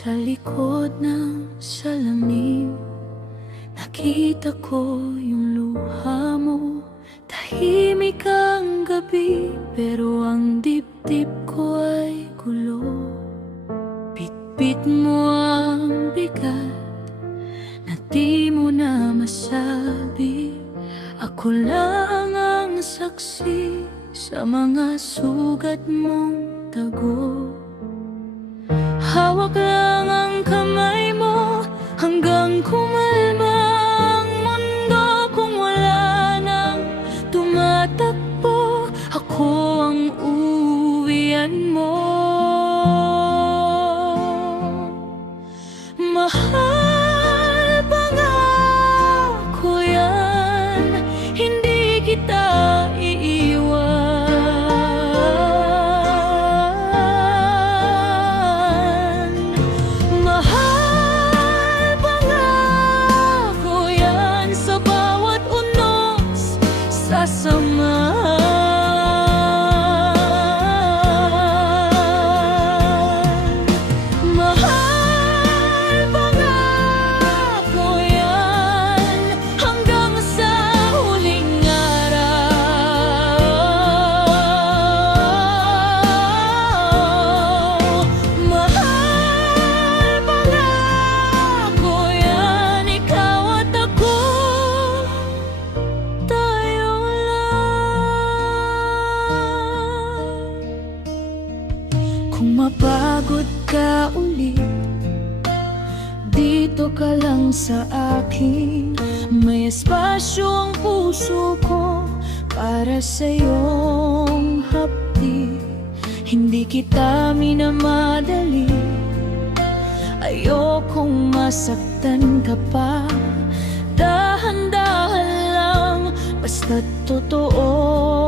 Sa likod ng salamin, nakita ko yung luha mo. Tahimik ang gabi, pero ang dibdib ko ay gulo. Bitbit mo ang bigat na di mo na masabi. Ako lang ang saksi sa mga sugat mong tago. Hawak lang ang kamay mo hanggang kumalma ang mundo. Kung wala nang tumatakbo, ako ang uwian mo. Mahal, pangako yan, hindi kita iiwan. Kung mapagod ka ulit, dito ka lang sa akin. May espasyo ang puso ko para sa iyong hapdi. Hindi kita minamadali, ayokong masaktan ka pa. Dahan-dahan lang, basta't totoo.